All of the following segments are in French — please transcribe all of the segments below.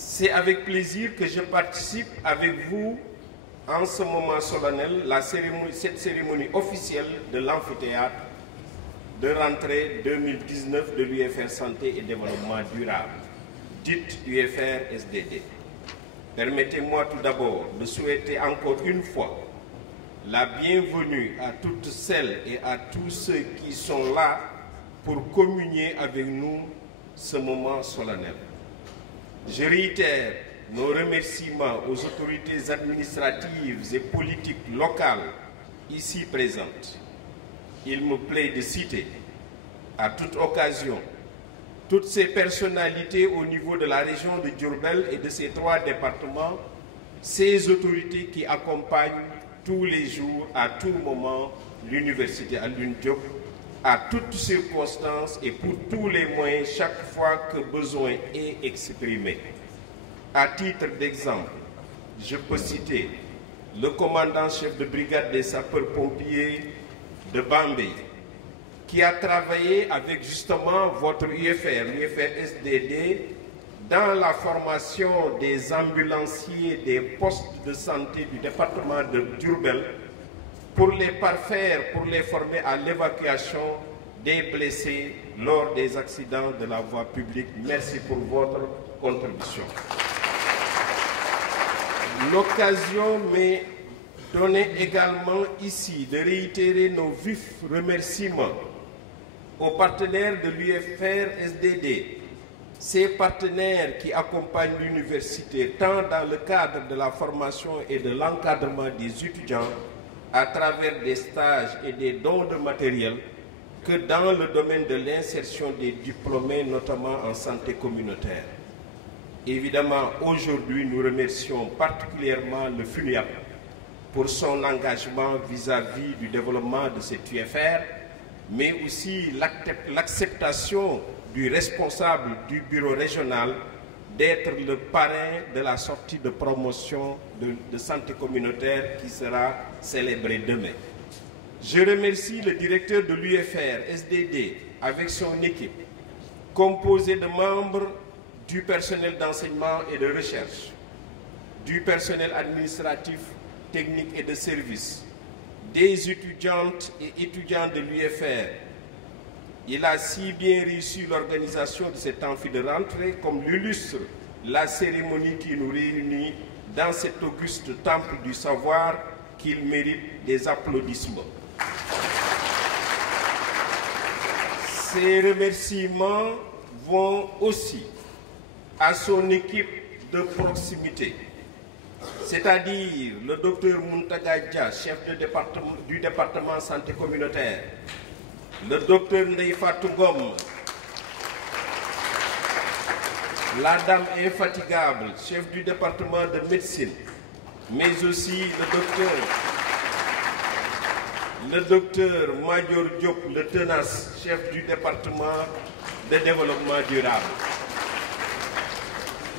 C'est avec plaisir que je participe avec vous en ce moment solennel, cette cérémonie officielle de l'amphithéâtre de rentrée 2019 de l'UFR Santé et Développement Durable, dite UFR SDD. Permettez-moi tout d'abord de souhaiter encore une fois la bienvenue à toutes celles et à tous ceux qui sont là pour communier avec nous ce moment solennel. Je réitère nos remerciements aux autorités administratives et politiques locales ici présentes. Il me plaît de citer à toute occasion toutes ces personnalités au niveau de la région de Diourbel et de ces 3 départements, ces autorités qui accompagnent tous les jours, à tout moment, l'université Alioune Diop, à toutes circonstances et pour tous les moyens chaque fois que besoin est exprimé. À titre d'exemple, je peux citer le commandant-chef de brigade des sapeurs-pompiers de Bambey, qui a travaillé avec justement votre UFR, l'UFR SDD, dans la formation des ambulanciers des postes de santé du département de Diourbel pour les parfaire, pour les former à l'évacuation des blessés lors des accidents de la voie publique. Merci pour votre contribution. L'occasion m'est donnée également ici de réitérer nos vifs remerciements aux partenaires de l'UFR SDD, ces partenaires qui accompagnent l'université tant dans le cadre de la formation et de l'encadrement des étudiants à travers des stages et des dons de matériel que dans le domaine de l'insertion des diplômés, notamment en santé communautaire. Évidemment, aujourd'hui, nous remercions particulièrement le FUNIAP pour son engagement vis-à-vis du développement de cette UFR, mais aussi l'acceptation du responsable du bureau régional d'être le parrain de la sortie de promotion de santé communautaire qui sera célébrée demain. Je remercie le directeur de l'UFR SDD avec son équipe, composée de membres du personnel d'enseignement et de recherche, du personnel administratif, technique et de service, des étudiantes et étudiants de l'UFR. Il a si bien réussi l'organisation de cet amphi de rentrée comme l'illustre la cérémonie qui nous réunit dans cet auguste temple du savoir qu'il mérite des applaudissements. Ces remerciements vont aussi à son équipe de proximité, c'est-à-dire le docteur Muntaga Dia, chef du département santé communautaire, le docteur Ndeye Fatou Ngom, la dame infatigable, chef du département de médecine, mais aussi le docteur Madior Diop, le tenace, chef du département de développement durable.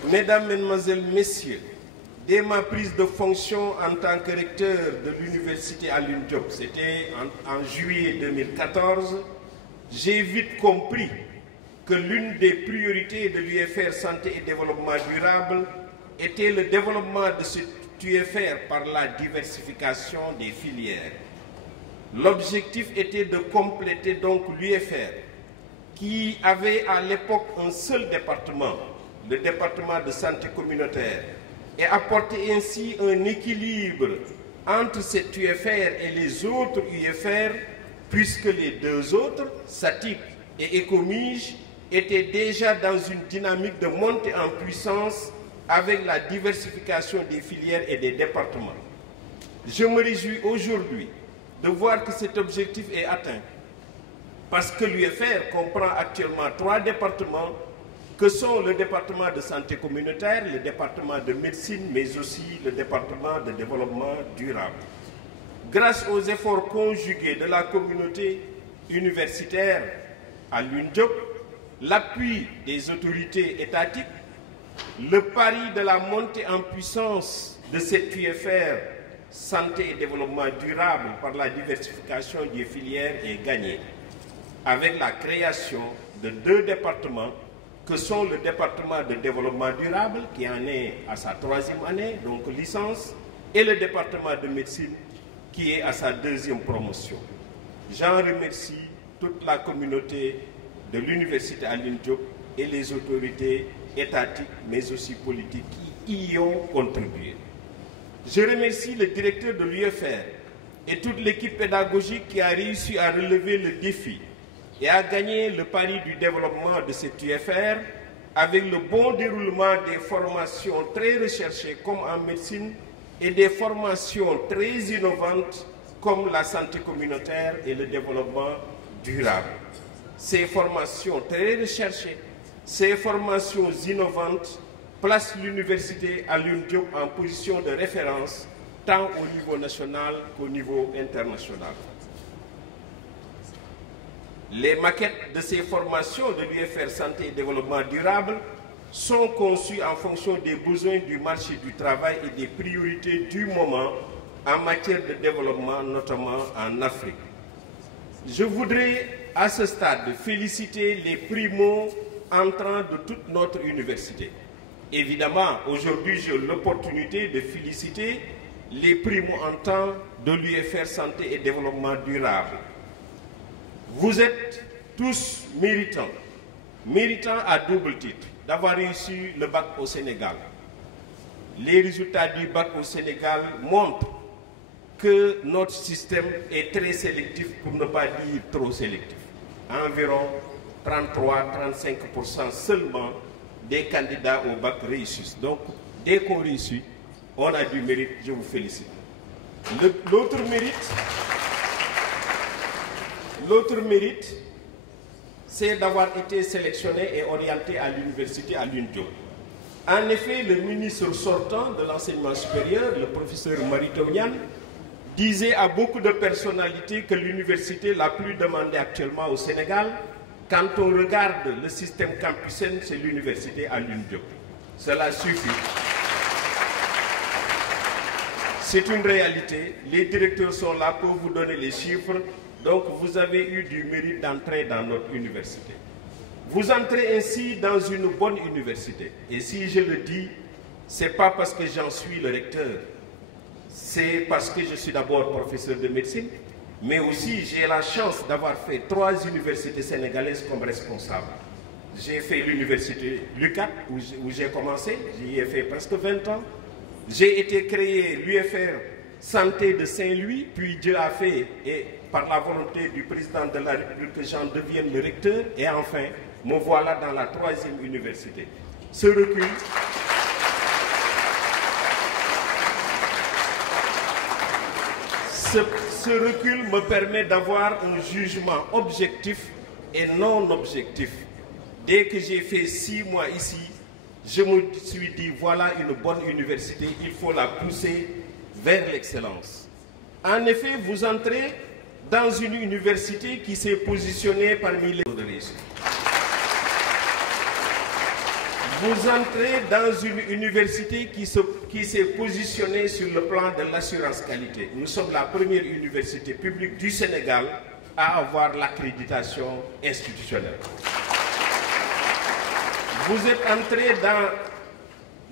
Mesdames, Mesdemoiselles, Messieurs, dès ma prise de fonction en tant que recteur de l'université Alioune Diop, c'était en juillet 2014, j'ai vite compris que l'une des priorités de l'UFR Santé et Développement Durable était le développement de cette UFR par la diversification des filières. L'objectif était de compléter donc l'UFR, qui avait à l'époque un seul département, le département de santé communautaire, et apporter ainsi un équilibre entre cette UFR et les autres UFR, puisque les 2 autres, SATIC et ECOMIG, étaient déjà dans une dynamique de montée en puissance avec la diversification des filières et des départements. Je me réjouis aujourd'hui de voir que cet objectif est atteint, parce que l'UFR comprend actuellement 3 départements, que sont le département de santé communautaire, le département de médecine, mais aussi le département de développement durable. Grâce aux efforts conjugués de la communauté universitaire à l'UNDIOP, l'appui des autorités étatiques, le pari de la montée en puissance de cette UFR santé et développement durable par la diversification des filières est gagné, avec la création de 2 départements que sont le département de développement durable, qui en est à sa 3e année, donc licence, et le département de médecine, qui est à sa 2e promotion. J'en remercie toute la communauté de l'Université Alioune Diop et les autorités étatiques, mais aussi politiques, qui y ont contribué. Je remercie le directeur de l'UFR et toute l'équipe pédagogique qui a réussi à relever le défi et à gagner le pari du développement de cette UFR avec le bon déroulement des formations très recherchées comme en médecine et des formations très innovantes comme la santé communautaire et le développement durable. Ces formations très recherchées, ces formations innovantes placent l'Université Alioune Diop en position de référence tant au niveau national qu'au niveau international. Les maquettes de ces formations de l'UFR Santé et Développement Durable sont conçues en fonction des besoins du marché du travail et des priorités du moment en matière de développement, notamment en Afrique. Je voudrais à ce stade féliciter les primo-entrants de toute notre université. Évidemment, aujourd'hui, j'ai l'opportunité de féliciter les primo-entrants de l'UFR Santé et Développement Durable. Vous êtes tous méritants à double titre d'avoir réussi le bac au Sénégal. Les résultats du bac au Sénégal montrent que notre système est très sélectif, pour ne pas dire trop sélectif. Environ 33-35% seulement des candidats au bac réussissent. Donc, dès qu'on réussit, on a du mérite, je vous félicite. L'autre mérite, c'est d'avoir été sélectionné et orienté à l'université Alioune Diop. En effet, le ministre sortant de l'enseignement supérieur, le professeur Mary Teuw Niane, disait à beaucoup de personnalités que l'université la plus demandée actuellement au Sénégal, quand on regarde le système campusien, c'est l'université Alioune Diop. Cela suffit. C'est une réalité. Les directeurs sont là pour vous donner les chiffres. Donc, vous avez eu du mérite d'entrer dans notre université. Vous entrez ainsi dans une bonne université. Et si je le dis, ce n'est pas parce que j'en suis le recteur. C'est parce que je suis d'abord professeur de médecine, mais aussi j'ai la chance d'avoir fait 3 universités sénégalaises comme responsable. J'ai fait l'université l'UCAD, où j'ai commencé, j'y ai fait presque 20 ans. J'ai été créé l'UFR Santé de Saint-Louis, puis Dieu a fait, et par la volonté du président de la République, que j'en devienne le recteur, et enfin, me voilà dans la 3e université. Ce recul me permet d'avoir un jugement objectif et non objectif. Dès que j'ai fait 6 mois ici, je me suis dit, voilà une bonne université, il faut la pousser vers l'excellence. En effet, vous entrez dans une université qui s'est positionnée parmi les autres réussites. Vous entrez dans une université qui s'est positionnée sur le plan de l'assurance qualité. Nous sommes la première université publique du Sénégal à avoir l'accréditation institutionnelle. Vous êtes entré dans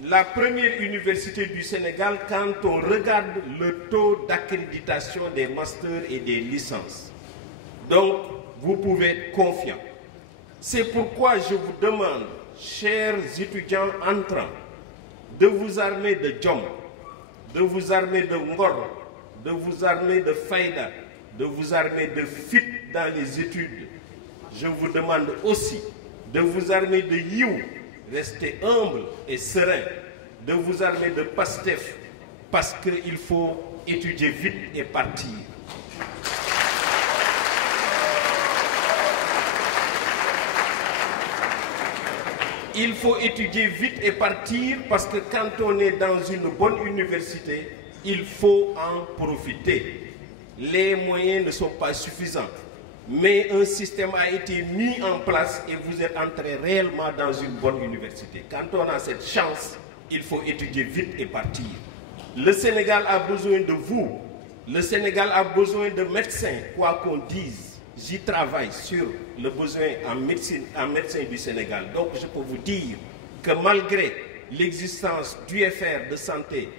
la première université du Sénégal quand on regarde le taux d'accréditation des masters et des licences. Donc, vous pouvez être confiant. C'est pourquoi je vous demande, chers étudiants entrants, de vous armer de Djom, de vous armer de Ngor, de vous armer de Faïda, de vous armer de fit dans les études. Je vous demande aussi de vous armer de You, restez humble et serein, de vous armer de Pastef, parce qu'il faut étudier vite et partir. Il faut étudier vite et partir parce que quand on est dans une bonne université, il faut en profiter. Les moyens ne sont pas suffisants, mais un système a été mis en place et vous êtes entré réellement dans une bonne université. Quand on a cette chance, il faut étudier vite et partir. Le Sénégal a besoin de vous. Le Sénégal a besoin de médecins, quoi qu'on dise. j'y travaille sur le besoin en médecin du Sénégal. Donc je peux vous dire que malgré l'existence d'UFR de santé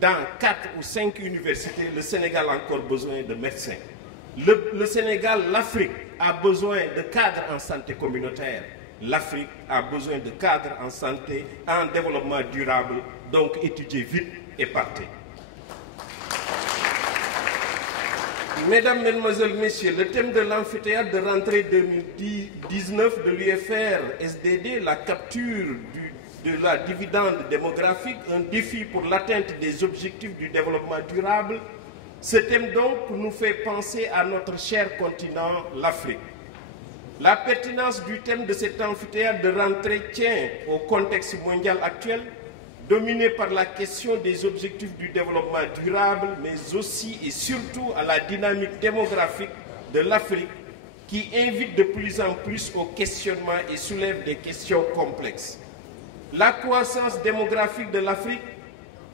dans 4 ou 5 universités, le Sénégal a encore besoin de médecins. Le Sénégal, l'Afrique a besoin de cadres en santé communautaire. L'Afrique a besoin de cadres en santé, en développement durable. Donc étudiez vite et partez. Mesdames, Mesdemoiselles, Messieurs, le thème de l'amphithéâtre de rentrée 2019 de l'UFR SDD, la capture de la dividende démographique, un défi pour l'atteinte des objectifs du développement durable. Ce thème donc nous fait penser à notre cher continent, l'Afrique. La pertinence du thème de cet amphithéâtre de rentrée tient au contexte mondial actuel, dominé par la question des objectifs du développement durable, mais aussi et surtout à la dynamique démographique de l'Afrique, qui invite de plus en plus au questionnement et soulève des questions complexes. La croissance démographique de l'Afrique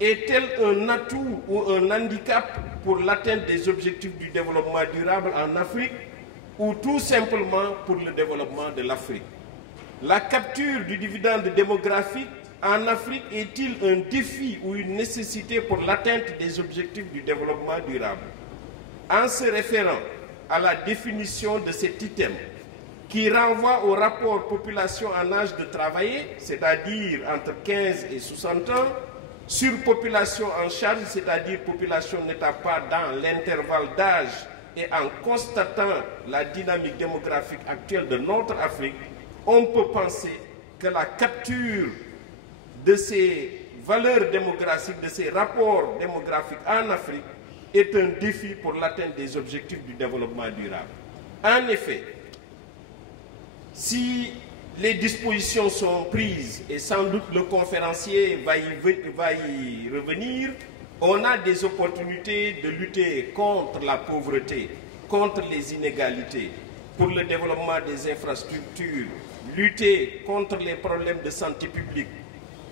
est-elle un atout ou un handicap pour l'atteinte des objectifs du développement durable en Afrique ou tout simplement pour le développement de l'Afrique? La capture du dividende démographique en Afrique est-il un défi ou une nécessité pour l'atteinte des objectifs du développement durable? En se référant à la définition de cet item, qui renvoie au rapport population en âge de travailler, c'est-à-dire entre 15 et 60 ans, sur population en charge, c'est-à-dire population n'étant pas dans l'intervalle d'âge, et en constatant la dynamique démographique actuelle de notre Afrique, on peut penser que la capture de ces valeurs démographiques, de ces rapports démographiques en Afrique, est un défi pour l'atteinte des objectifs du développement durable. En effet, si les dispositions sont prises, et sans doute le conférencier va y revenir, on a des opportunités de lutter contre la pauvreté, contre les inégalités, pour le développement des infrastructures, lutter contre les problèmes de santé publique,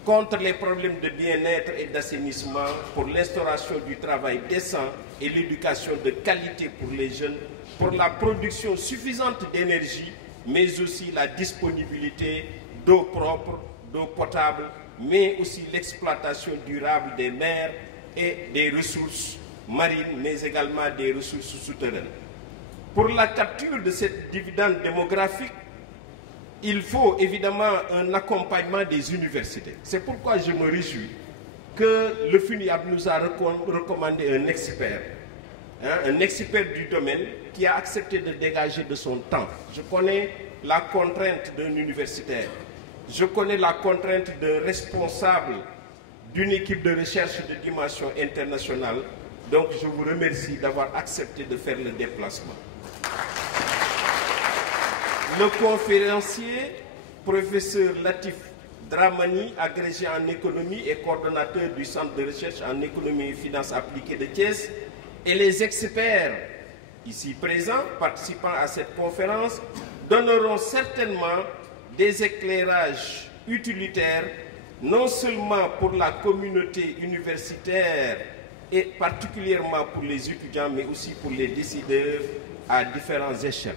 contre les problèmes de bien-être et d'assainissement, pour l'instauration du travail décent et l'éducation de qualité pour les jeunes, pour la production suffisante d'énergie, mais aussi la disponibilité d'eau propre, d'eau potable, mais aussi l'exploitation durable des mers et des ressources marines, mais également des ressources souterraines. Pour la capture de cette dividende démographique, il faut évidemment un accompagnement des universités. C'est pourquoi je me réjouis que le FUNIAB nous a recommandé un expert du domaine qui a accepté de dégager de son temps. Je connais la contrainte d'un universitaire, je connais la contrainte d'un responsable d'une équipe de recherche de dimension internationale, donc je vous remercie d'avoir accepté de faire le déplacement. Le conférencier, professeur Latif Dramani, agrégé en économie et coordonnateur du Centre de recherche en économie et finances appliquées de Thiès, et les experts ici présents, participant à cette conférence, donneront certainement des éclairages utilitaires, non seulement pour la communauté universitaire et particulièrement pour les étudiants, mais aussi pour les décideurs à différentes échelles.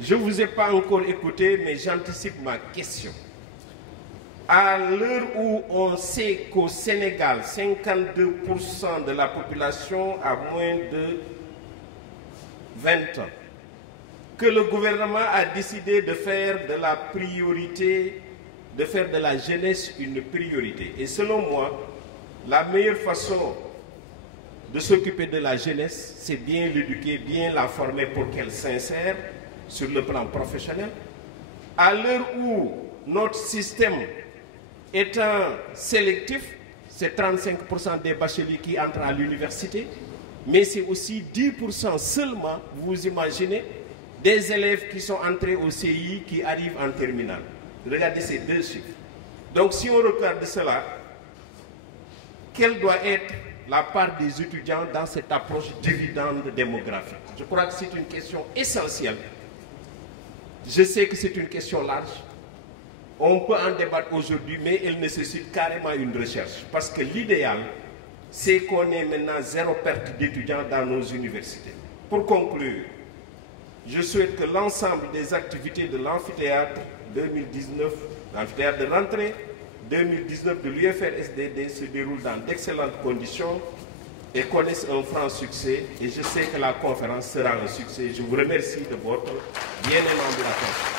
Je ne vous ai pas encore écouté, mais j'anticipe ma question. À l'heure où on sait qu'au Sénégal, 52% de la population a moins de 20 ans, que le gouvernement a décidé de faire de la priorité, de faire de la jeunesse une priorité. Et selon moi, la meilleure façon de s'occuper de la jeunesse, c'est bien l'éduquer, bien la former pour qu'elle s'insère sur le plan professionnel. À l'heure où notre système étant sélectif, c'est 35% des bacheliers qui entrent à l'université, mais c'est aussi 10% seulement, vous imaginez, des élèves qui sont entrés au CI qui arrivent en terminale. Regardez ces deux chiffres. Donc si on regarde cela, quelle doit être la part des étudiants dans cette approche dividende démographique? Je crois que c'est une question essentielle. Je sais que c'est une question large. On peut en débattre aujourd'hui, mais elle nécessite carrément une recherche. Parce que l'idéal, c'est qu'on ait maintenant zéro perte d'étudiants dans nos universités. Pour conclure, je souhaite que l'ensemble des activités de l'amphithéâtre 2019, l'amphithéâtre de rentrée 2019 de l'UFR-SDD se déroule dans d'excellentes conditions et connaissent un franc succès. Et je sais que la conférence sera un succès. Je vous remercie de votre bien aimable attention.